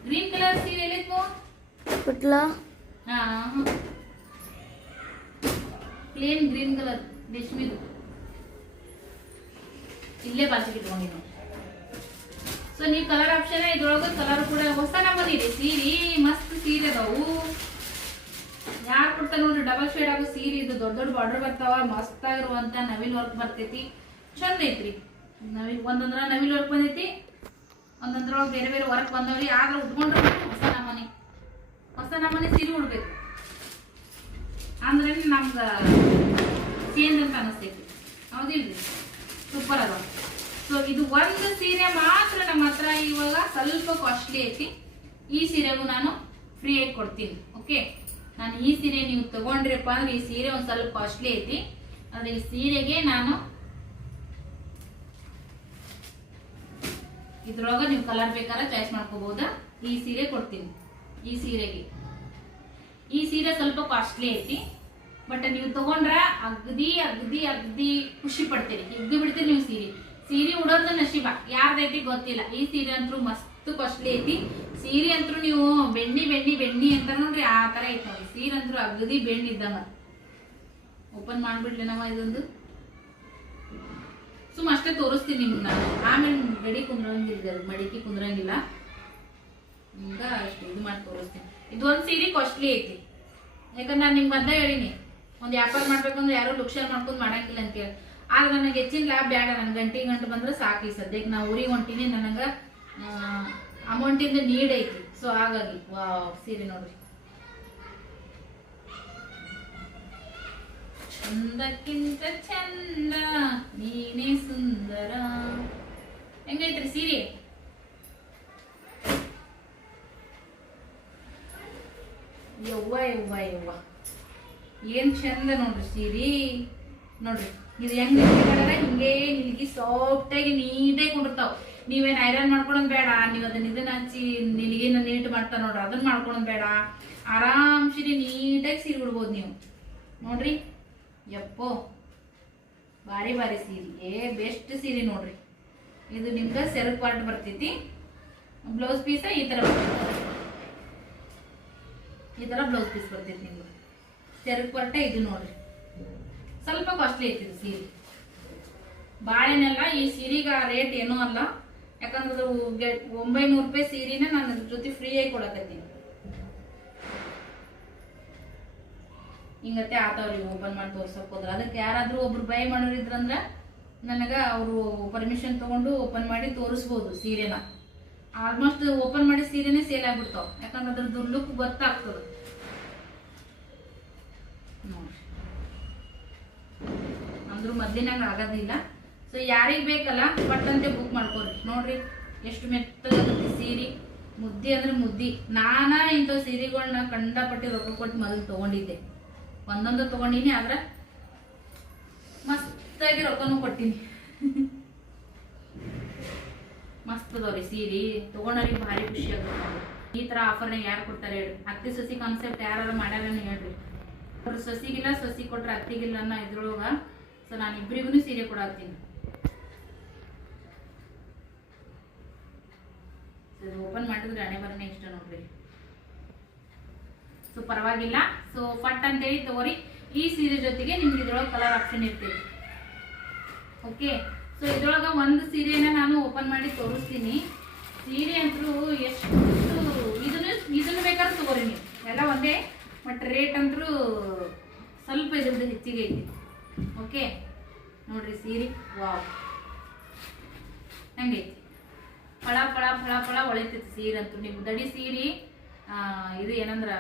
ಗ್ರೀನ್ ಕಲರ್ ಸೀರೆ ಎಲ್ಲೈತು ಹಾ ಪ್ಲೇನ್ ಗ್ರೀನ್ ಕಲರ್ ರೇಷ್ಮಿದು ಇಲ್ಲೇ ಬಾಚಿಗೆ ಇಟ್ಕೊಂಡಿದ್ದು ಸೊ ನೀವು ಕಲರ್ ಆಪ್ಷನ್ ಇದ್ರೊಳಗೆ ಕಲರ್ ಕೂಡ ಹೊಸ ಬಂದಿದೆ ಸೀರೆ ಮಸ್ತ್ ಸೀರೆ ಅದಾವು. ಯಾರು ಕೊಡ್ತಾರೆ ನೋಡ್ರಿ ಡಬಲ್ ಶೇಡ್ ಆಗೋ ಸೀರೆ ಇದು. ದೊಡ್ಡ ದೊಡ್ಡ ಬಾರ್ಡರ್ ಬರ್ತಾವ ಮಸ್ತ್ ಆಗಿರುವಂತ ನವಿಲ್ ವರ್ಕ್ ಬರ್ತೈತಿ. ಚಂದ ಐತ್ರಿ. ನವಿಲ್ ಒಂದೊಂದ್ರ ನವಿಲ್ ವರ್ಕ್ ಬಂದೈತಿ. ಒಂದೊಂದ್ರೊಳಗೆ ಬೇರೆ ಬೇರೆ ವರ್ಕ್ ಬಂದವ್ರಿ, ಆದ್ರೆ ಉಟ್ಕೊಂಡ್ರೆ ಹೊಸ ನಮನೆ. ಹೊಸ ನಮನೆ ಸೀರೆ ಉಡ್ಬೇಕು. ಅಂದ್ರೆ ನಮ್ಗೆ ಚೇಂಜ್ ಅಂತ ಅನಿಸ್ತೈತಿ. ಹೌದಿಲ್ರಿ? ಸೂಪರ್ ಅದ. ಸೊ ಇದು ಒಂದು ಸೀರೆ ಮಾತ್ರ ನಮ್ಮ ಹತ್ರ ಇವಾಗ ಸ್ವಲ್ಪ ಕಾಸ್ಟ್ಲಿ ಐತಿ. ಈ ಸೀರೆಗೂ ನಾನು ಫ್ರೀ ಆಗಿ ಕೊಡ್ತೀನಿ ಓಕೆ ನಾನು ಈ ಸೀರೆ ನೀವು ತಗೊಂಡ್ರಪ್ಪ ಅಂದ್ರೆ ಈ ಸೀರೆ ಒಂದು ಸ್ವಲ್ಪ ಕಾಸ್ಟ್ಲಿ ಐತಿ. ಆದ್ರೆ ಈ ಸೀರೆಗೆ ನಾನು ಇದ್ರೊಳಗ ನೀವು ಕಲರ್ ಬೇಕಾದ್ರೆ ಚಾಯ್ಸ್ ಮಾಡ್ಕೋಬಹುದಾ ಈ ಸೀರೆ ಕೊಡ್ತೀನಿ. ಈ ಸೀರೆಗೆ. ಈ ಸೀರೆ ಸ್ವಲ್ಪ ಕಾಸ್ಟ್ಲಿ ಐತಿ. ಬಟ್ ನೀವು ತಗೊಂಡ್ರ ಅಗದಿ ಅಗದಿ, ಅಗ್ದಿ ಖುಷಿ ಪಡ್ತೀರಿ. ಹಿಗ್ದು ಬಿಡ್ತೀರಿ ನೀವು ಸೀರೆ. ಸೀರೆ ಉಡೋದು ನಶೀಬ. ಯಾರ್ದೈತಿ ಗೊತ್ತಿಲ್ಲ. ಈ ಸೀರೆ ಅಂತೂ ಮಸ್ತ್ ಕಾಸ್ಟ್ಲಿ ಐತಿ. ಸೀರೆ ಅಂತೂ ನೀವು ಬೆಣ್ಣಿ ಬೆಣ್ಣಿ ಬೆಣ್ಣಿ ಅಂತ ನೋಡ್ರಿ ಆ ತರ ಐತಿ ನೋಡಿ. ಸೀರೆ ಅಂತೂ ಅಗದಿ ಬೆಣ್ಣಿ ಇದ್ದಂಗ. ಓಪನ್ ಮಾಡ್ಬಿಡ್ಲಿ ನಮ್ಮ ಇದೊಂದು. ಸುಮ್ಮ ಅಷ್ಟೇ ತೋರಿಸ್ತೀನಿ ನಿಮ್ಗೆ ನಾನು ಆಮೇಲೆ ರೆಡಿ ಕುಂದ್ರಂಗಿಲ್ಲ ಮಡಿಕೆ ಕುಂದ್ರಂಗಿಲ್ಲ. ಈಗ ಅಷ್ಟು, ಇದು ಮಾಡಿ ತೋರಿಸ್ತೀನಿ. ಇದು ಒಂದು ಸೀರೆ ಕಾಸ್ಟ್ಲಿ ಐತಿ. ಯಾಕಂದ್ರೆ ನಾನು ನಿಮ್ಗೆ ಬಂದ ಹೇಳಿನಿ, ಒಂದು ವ್ಯಾಪಾರ ಮಾಡ್ಬೇಕಂದ್ರೆ ಯಾರು ಲುಕ್ಷರ್ ಮಾಡ್ಕೊಂಡು ಮಾಡಂಗಿಲ್ಲ ಅಂತೇಳಿ ಆದ್ರೆ ನನಗೆ ಹೆಚ್ಚಿನ ಲಾಭ ಬೇಡ, ನನ್ ಗಂಟೆ ಗಂಟೆ ಬಂದ್ರೆ ಸಾಕು ಸದ್ಯಕ್ಕೆ ನಾವು ಊರಿಗೆ ಹೊಂಟೀನಿ, ನನಗೆ ಅಮೌಂಟಿಂದ ನೀಡ್ ಐತಿ. ಸೊ ಹಾಗಾಗಿ ಸೀರೆ ನೋಡ್ರಿ. ಚಂದಕ್ಕಿಂತ ಚಂದ ನೀನೇ ಸುಂದರ ಹೆಂಗೈತ್ರಿ ಸೀರೆ ಯವ್ವ ಯವ್ವ ಯವ್ವ ಏನ್ ಚಂದ ನೋಡ್ರಿ ಸೀರಿ ನೋಡ್ರಿ ಇದು ಹೆಂಗ್ ನಿಲ್ಸಿದಾರ ಹಿಂಗೆ ನಿಲ್ಗಿ ಸಾಫ್ಟ್ ಆಗಿ ನೀಟಾಗಿ ಕುಂಡಿರ್ತಾವ ನೀವೇನ್ ಐರನ್ ಮಾಡ್ಕೊಳೋದ್ ಬೇಡ ನೀವ್ ಅದನ್ನ ಇದನ್ನ ಹಚ್ಚಿ ನಿಲ್ಗಿನ ನೀಟ್ ಮಾಡ್ತಾ ನೋಡ್ರಿ ಅದನ್ನ ಮಾಡ್ಕೊಳೋದ್ ಬೇಡ ಆರಾಮ್ ಸೀರೆ ನೀಟಾಗಿ ಸೀರೆ ಬಿಡ್ಬೋದು ನೀವು ನೋಡ್ರಿ ಯಪ್ಪೋ, ಭಾರಿ ಭಾರಿ ಸೀರೆ. ಏ ಬೆಸ್ಟ್ ಸೀರೆ ನೋಡ್ರಿ. ಇದು ನಿಮ್ಗೆ ಸೆರಕ್ ಪಾರ್ಟ್ ಬರ್ತೈತಿ. ಬ್ಲೌಸ್ ಪೀಸ ಈ ಬರ್ತೈತಿ. ಈ ತರ ಬ್ಲೌಸ್ ಪೀಸ್ ಬರ್ತೈತಿ ನಿಮ್ಗೆ ಸೆರಗ್ ಪಾರ್ಟ ಇದು ನೋಡ್ರಿ. ಸ್ವಲ್ಪ ಕಾಸ್ಟ್ಲಿ ಐತಿ ಸೀರೆ. ಬಾಳೆನೆಲ್ಲ ಈ ಸೀರೆಗೆ ರೇಟ್ ಏನೂ ಅಲ್ಲ. ಯಾಕಂದ್ರೆ ಒಂಬೈನೂರು ರೂಪಾಯಿ ಸೀರೆನ ನಾನು ಜೊತೆ ಫ್ರೀ ಆಗಿ ಕೊಡಕತ್ತೀನಿ. ಹಿಂಗತ್ತೆ ಆತವ್ರಿ ಓಪನ್ ಮಾಡಿ ತೋರ್ಸಕ್ ಹೋದ್ರ. ಅದಕ್ಕೆ ಯಾರಾದ್ರೂ ಒಬ್ರು ಬೈ ಮಾಡೋರು ಇದ್ರಂದ್ರ ನನಗೆ ಅವರು ಪರ್ಮಿಷನ್ ತಗೊಂಡು ಓಪನ್ ಮಾಡಿ ತೋರಿಸ್ಬೋದು ಸೀರೆನ. ಆಲ್ಮೋಸ್ಟ್ ಓಪನ್ ಮಾಡಿ ಸೀರೆನೇ ಸೇಲ್ ಆಗ್ಬಿಡ್ತಾವ. ಯಾಕಂದ್ರೆ ಅದ್ರದ್ದು ಲುಕ್ ಗೊತ್ತಾಗ್ತದೆ. ನೋಡ್ರಿ. ಅಂದ್ರೂ ಮೊದ್ಲಿನಾಗ ಆಗೋದಿಲ್ಲ. ಸೊ ಯಾರಿಗೆ ಬೇಕಲ್ಲ, ಪಟ್ಟಂತೆ ಬುಕ್ ಮಾಡ್ಕೊರಿ ನೋಡ್ರಿ, ಎಷ್ಟು ಮೆತ್ತಗಾಗುತ್ತೆ ಸೀರೆ. ಮುದ್ದಿ ಅಂದ್ರೆ ಮುದ್ದಿ. ನಾನಾ ಇಂಥ ಸೀರೆಗಳನ್ನ ಕಂಡಪಟ್ಟಿ ರೊಕ್ಕ ಕೊಟ್ಟು ಮೊದಲು ತಗೊಂಡಿದ್ದೆ. ಒಂದೊಂದು ತಗೊಂಡಿನಿ ಆದ್ರೆ ಮಸ್ತಾಗಿ ರೊಕ್ಕನೂ ಕೊಟ್ಟಿನಿ. ಮಸ್ತ್ ಅದಾವ್ರಿ ಸೀರೆ ತಗೊಂಡ್ರಿ ಭಾರಿ ಖುಷಿ ಆಗುತ್ತೆ ಈ ತರ ಆಫರ್ನ ಯಾರು ಕೊಡ್ತಾರೆ ಹೇಳಿ ಅತ್ತಿ ಸಸಿ ಕಾನ್ಸೆಪ್ಟ್ ಯಾರು ಮಾಡ್ಯಾರ ಹೇಳ್ರಿ. ಅವ್ರ ಸಸಿಗಿಲ್ಲ, ಸಸಿ ಕೊಟ್ರೆ ಅತ್ತಿಗಿಲ್ಲ ಅನ್ನೋ ಇದ್ರೊಳಗ ಸೊ ನಾನು ಇಬ್ಬರಿಗೂ ಸೀರೆ ಕೊಡತ್ತೀನಿ. ಓಪನ್ ಮಾಡಿದ್ರೆ ಹಣೆ ಬರನೇ ಇಷ್ಟ ನೋಡ್ರಿ. ಸೊ ಪರವಾಗಿಲ್ಲ. ಸೊ ಫಟ್ ಅಂತೇಳಿ ತಗೋರಿ ಈ ಸೀರೆ ಜೊತೆಗೆ ನಿಮ್ಗೆ ಇದ್ರೊಳಗೆ ಕಲರ್ ಆಪ್ಷನ್ ಇರ್ತೈತಿ. ಓಕೆ ಸೊ ಇದ್ರೊಳಗೆ ಒಂದು ಸೀರೆನ ನಾನು ಓಪನ್ ಮಾಡಿ ತೋರಿಸ್ತೀನಿ. ಸೀರೆ ಅಂತೂ ಎಷ್ಟು ಇದನ್ನು ಇದನ್ನು ಬೇಕಾದ್ರೆ ತಗೋರಿ ನೀವು. ಎಲ್ಲ ಒಂದೇ ಬಟ್ ರೇಟ್ ಅಂತೂ ಸ್ವಲ್ಪ ಇದ್ರದ್ದು ಹೆಚ್ಚಿಗೆ ಐತಿ. ಓಕೆ ನೋಡ್ರಿ ಸೀರೆ. ವಾವ್ ಹಂಗೈತಿ? ಫಳ ಫಳ ಫಳ ಫಳ ಹೊಳಿತೈತಿ ಸೀರೆ ಅಂತೂ ನಿಮ್ಮ ದಡಿ ಸೀರೆ ಇದು ಏನಂದ್ರ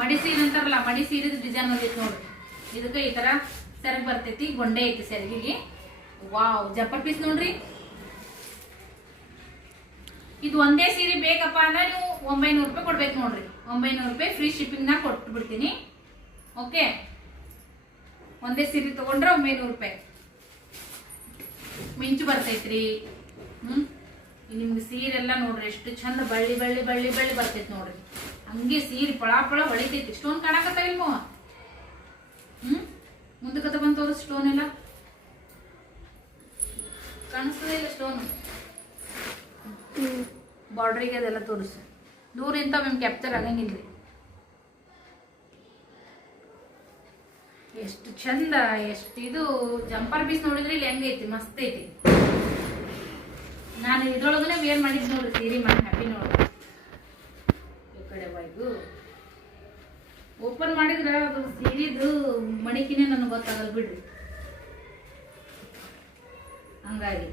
ಮಡಿ ಸೀರೆ ಅಂತಾರಲ್ಲ ಮಡಿ ಸೀರೆದು ಡಿಸೈನ್ ಬಂದಿತ್ತು ನೋಡ್ರಿ ಇದಕ್ಕೆ ಈ ತರ ಸೆರಗ್ ಬರ್ತೈತಿ, ಗೊಂಡೆ ಐತಿ ಸೆರಗಿಗೆ. ವಾವ್, ಜಪ್ಪರ್ ಪೀಸ್ ನೋಡ್ರಿ. ಇದು ಒಂದೇ ಸೀರೆ ಬೇಕಪ್ಪ ಅಂದ್ರೆ ನೀವು ಒಂಬೈನೂರು ರೂಪಾಯಿ ಕೊಡ್ಬೇಕು ನೋಡ್ರಿ. ಒಂಬೈನೂರು ರೂಪಾಯಿ ಫ್ರೀ ಶಿಪ್ಪಿಂಗ್ ನಾ ಕೊಟ್ಟು ಬಿಡ್ತೀನಿ ಓಕೆ ಒಂದೇ ಸೀರೆ ತಗೊಂಡ್ರೆ ಒಂಬೈನೂರು ರೂಪಾಯಿ. ಮಿಂಚು ಬರ್ತೈತ್ರಿ. ಹ್ಮ್? ನಿಮ್ಗೆ ಸೀರೆ ಎಲ್ಲ ನೋಡ್ರಿ, ಎಷ್ಟು ಚಂದ ಬಳ್ಳಿ ಬಳ್ಳಿ ಬಳ್ಳಿ ಬಳ್ಳಿ ಬರ್ತೈತಿ ನೋಡ್ರಿ. ಹಂಗೆ ಸೀರೆ ಪಳ ಪಳ ಹೊಳಿತೈತಿ. ಸ್ಟೋನ್ ಕಾಣಕತ್ತ ಇಲ್ವೋ? ಹ್ಮ್? ಮುಂದಕತ ಬಂತು ತೋರಿಸ್ ಸ್ಟೋನ್ ಎಲ್ಲ. ಕಾಣಿಸ್ತದೆ ಇಲ್ಲ ಸ್ಟೋನ್ ಬಾರ್ಡ್ರಿಗೆ ಅದೆಲ್ಲ ತೋರಿಸು. ಇಂತ ಮ್ಯಾಮ್ ಕ್ಯಾಪ್ಚರ್ ಆಗಂಗಿಲ್ರಿ. ಎಷ್ಟು ಚಂದ, ಎಷ್ಟು ಇದು ಜಂಪರ್ ಪೀಸ್ ನೋಡಿದ್ರೆ ಇಲ್ಲಿ ಹೆಂಗೈತಿ ಮಸ್ತ್ ಐತಿ. ನಾನು ಇದ್ರೊಳಗನೆ ವೇರ್ ಮಾಡಿದ್ ನೋಡ್ರಿ, ಸೀರೆ ಮಾಡಿ ಹ್ಯಾಪಿ ನೋಡ್ರಿ. ಓಪನ್ ಮಾಡಿದ್ರೆ ಅದು ಸೀರಿದು ಮಣಿಕಿನೇ ನನಗೆ ಗೊತ್ತಾಗಲ್ಲ ಬಿಡ್ರಿ ಹಂಗಾಗಿ.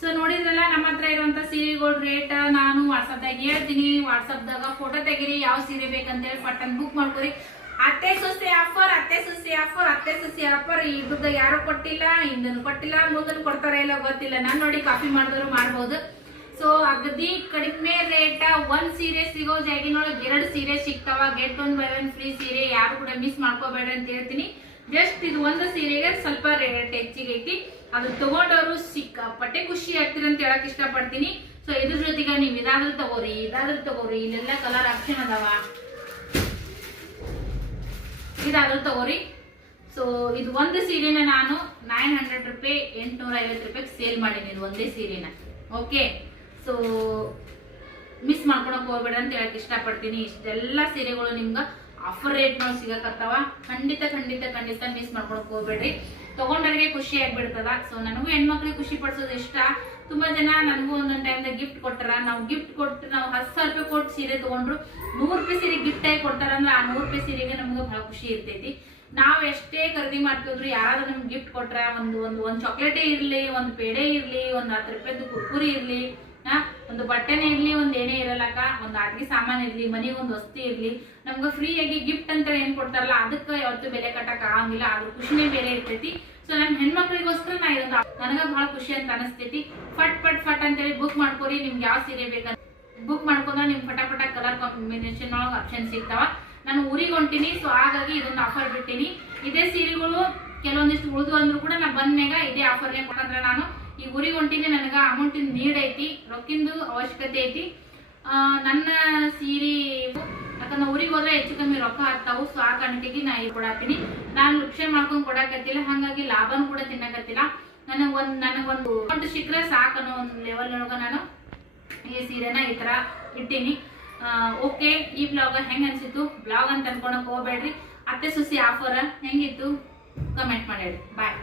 ಸೊ ನೋಡಿದ್ರಲ್ಲ ನಮ್ಮ ಹತ್ರ ಇರುವಂತ ಸೀರೆಗಳ ರೇಟ್ ನಾನು ವಾಟ್ಸಪ್ದಾಗ ಹೇಳ್ತೀನಿ. ವಾಟ್ಸಪ್ದಾಗ ಫೋಟೋ ತೆಗೀರಿ, ಯಾವ ಸೀರೆ ಬೇಕಂತೇಳಿ ಪಟ್ಟನ್ ಬುಕ್ ಮಾಡ್ಕೊರಿ. ಅತ್ತೆ ಸುಸಿ ಆಫರ್ ಅತ್ತೆ ಸುಸ್ತಿ ಆಫರ್ ಅತ್ತೆ ಸುಸ್ತಿ ಆಫರ್ ಇಬ್ಬರ್ದಾಗ ಯಾರು ಕೊಟ್ಟಿಲ್ಲ, ಹಿಂದನ್ ಕೊಟ್ಟಿಲ್ಲ, ಮುಂದನ್ ಕೊಡ್ತಾರ ಇಲ್ಲ ಗೊತ್ತಿಲ್ಲ. ನಾನು ನೋಡಿ ಕಾಫಿ ಮಾಡಿದ್ರು ಮಾಡ್ಬೋದು. ಸೊ ಅಗದಿ ಕಡಿಮೆ ರೇಟ್ ಒಂದ್ ಸೀರೆ ಸಿಗೋ ಜಾಗಿನೊಳಗೆ ಎರಡು ಸೀರೆ ಸಿಗ್ತಾವ. Get one buy one free ಸೀರೆ ಯಾರು ಕೂಡ ಮಿಸ್ ಮಾಡ್ಕೋಬೇಡ ಅಂತ ಹೇಳ್ತೀನಿ. ಜಸ್ಟ್ ಇದು ಒಂದು ಸೀರೆಗೆ ಸ್ವಲ್ಪ ರೇಟ್ ಹೆಚ್ಚಿಗೆ ಐತಿ. ಅದು ತಗೊಂಡವರು ಸಿಕ್ಕಾಪಟ್ಟೆ ಖುಷಿ ಆಗ್ತೀರ ಅಂತ ಹೇಳಕ್ ಇಷ್ಟಪಡ್ತೀನಿ. ಸೊ ಇದ್ರ ಜೊತೆಗೆ ನೀವು ಇದಾದ್ರೂ ತಗೋರಿ ಇದಾದ್ರೂ ತಗೋರಿ. ಇಲ್ಲೆಲ್ಲ ಕಲರ್ ಆಪ್ಷನ್ ಅದಾವ. ಇದಾದ್ರೂ ತಗೋರಿ. ಸೊ ಇದು ಒಂದು ಸೀರೆನ ನಾನು ನೈನ್ ಹಂಡ್ರೆಡ್ ರೂಪಾಯಿ ಎಂಟ್ನೂರ ಐವತ್ತು ರೂಪಾಯಿ ಸೇಲ್ ಮಾಡಿದ್ದೀನಿ ಒಂದೇ ಸೀರೆನ ಓಕೆ ಸೊ ಮಿಸ್ ಮಾಡ್ಕೊಳಕ್ ಹೋಗ್ಬೇಡ ಅಂತ ಹೇಳಕ್ ಇಷ್ಟಪಡ್ತೀನಿ. ಇಷ್ಟೆಲ್ಲ ಸೀರೆಗಳು ನಿಮ್ಗೆ ಆಫರ್ ರೇಟ್ ನಾವು ಸಿಗಕತ್ತಾವ. ಖಂಡಿತ ಖಂಡಿತ ಖಂಡಿತ ಮಿಸ್ ಮಾಡ್ಕೊಳಕ್ ಹೋಗ್ಬೇಡ್ರಿ. ತಗೊಂಡವ್ರಿಗೆ ಖುಷಿ ಆಗ್ಬಿಡ್ತದ. ಸೊ ನನಗೂ ಹೆಣ್ಮಕ್ಳಿಗೆ ಖುಷಿ ಪಡಿಸೋದು ಇಷ್ಟ. ತುಂಬಾ ಜನ ನನಗೂ ಒಂದೊಂದು ಟೈಮ್ದಾಗ ಗಿಫ್ಟ್ ಕೊಟ್ಟಾರ. ನಾವು ಗಿಫ್ಟ್ ಕೊಟ್ಟು, ನಾವು ಹತ್ತು ಸಾವಿರ ರೂಪಾಯಿ ಕೊಟ್ಟು ಸೀರೆ ತಗೊಂಡ್ರು ನೂರು ರೂಪಾಯಿ ಸೀರೆ ಗಿಫ್ಟ್ ಆಗಿ ಕೊಡ್ತಾರ ಅಂದ್ರೆ ಆ ನೂರು ರೂಪಾಯಿ ಸೀರೆಗೆ ನಮ್ಗೆ ಬಹಳ ಖುಷಿ ಇರ್ತೈತಿ. ನಾವ್ ಎಷ್ಟೇ ಖರೀದಿ ಮಾಡ್ತಿದ್ರು ಯಾರಾದ್ರೂ ನಮ್ಗೆ ಗಿಫ್ಟ್ ಕೊಟ್ರ ಒಂದು ಒಂದು ಒಂದು ಚಾಕ್ಲೇಟೇ ಇರಲಿ, ಒಂದು ಪೇಡೆ ಇರಲಿ, ಒಂದು ಹತ್ತು ರೂಪಾಯ್ದು ಕುರ್ಕುರಿ ಇರ್ಲಿ ಒಂದು ಬಟ್ಟೆನೇ ಇರ್ಲಿ, ಒಂದ್ ಏನೇ ಇರಲ್ಲಕ್ಕ ಒಂದ್ ಆಟಿಗೆ ಸಾಮಾನ್ ಇರ್ಲಿ, ಮನೆಗೆ ಒಂದ್ ವಸ್ತು ಇರ್ಲಿ, ನಮ್ಗ ಫ್ರೀ ಆಗಿ ಗಿಫ್ಟ್ ಅಂತ ಏನ್ ಕೊಡ್ತಾರಲ್ಲ, ಅದಕ್ಕ ಯಾವತ್ತು ಬೆಲೆ ಕಟ್ಟಕ್ ಆಗಂಗಿಲ್ಲ ಅದ್ರ ಖುಷಿನೇ ಬೇರೆ ಇರ್ತೈತಿ. ಸೊ ನಮ್ ಹೆಣ್ಮಕ್ಳಿಗೋಸ್ಕರ ನಾ ಇದೊಂದು ನನಗ ಬಹಳ ಖುಷಿ ಅಂತ ಅನಿಸ್ತೈತಿ. ಫಟ್ ಫಟ್ ಫಟ್ ಅಂತೇಳಿ ಬುಕ್ ಮಾಡ್ಕೊರಿ, ನಿಮ್ಗೆ ಯಾವ ಸೀರೆ ಬೇಕಂತ ಬುಕ್ ಮಾಡ್ಕೊಂಡ್ರೆ ನಿಮ್ ಫಟಾಫಟ ಕಲರ್ ಕಾಂಬಿನೇಷನ್ ಒಳಗೆ ಆಪ್ಷನ್ ಸಿಗ್ತಾವ. ನಾನು ಊರಿಗೆ ಹೊಂಟಿನಿ ಸೊ ಹಾಗಾಗಿ ಇದೊಂದು ಆಫರ್ ಬಿಟ್ಟಿನಿ. ಇದೇ ಸೀರೆಗಳು ಕೆಲವೊಂದಿಷ್ಟು ಉಳಿದು ಅಂದ್ರೂ ಕೂಡ ನಾ ಬಂದ್ಮೇಗ ಇದೇ ಆಫರ್ನೇ ಕೊಟ್ಟಂದ್ರೆ ನಾನು. ಈ ಊರಿಗೆ ಹೊಂಟಿನಿ ನನಗ ಅಮೌಂಟಿನ ನೀಡ್ ಐತಿ, ರೊಕ್ಕಿಂದು ಅವಶ್ಯಕತೆ ಐತಿ. ನನ್ನ ಸೀರೆ ಯಾಕಂದ್ರೆ ಊರಿಗೆ ಹೋದ್ರೆ ಹೆಚ್ಚು ಕಮ್ಮಿ ರೊಕ್ಕ ಆಗ್ತಾವು ಸೊ ಆ ಕಾರಣಕ್ಕಾಗಿ ನಾ ಇದು ಕೊಡಾತೀನಿ. ನಾನು ಲುಕ್ಷೆ ಮಾಡ್ಕೊಂಡು ಕೊಡಾಕತ್ತಿಲ್ಲ, ಹಾಗಾಗಿ ಲಾಭನೂ ಕೂಡ ತಿನ್ನಕತ್ತಿಲ್ಲ. ನನಗೆ ಒಂದು ನನಗೊಂದು ಅಮೌಂಟ್ ಸಿಕ್ಕರೆ ಸಾಕು ಅನ್ನೋ ಒಂದು ಲೆವೆಲ್ ಒಳಗೆ ನಾನು ಈ ಸೀರೆನ ಈ ಥರ ಇಟ್ಟೀನಿ. ಓಕೆ ಈ ಬ್ಲಾಗ್ ಹೆಂಗೆ ಅನಿಸಿತು ಬ್ಲಾಗ್ ಅಂತ ಅನ್ಕೊಳಕ್ ಹೋಗ್ಬೇಡ್ರಿ. ಅತ್ತೆ ಸುಸಿ ಆಫರ್ ಹೆಂಗಿತ್ತು? ಕಮೆಂಟ್ ಮಾಡಿ ಬಾಯ್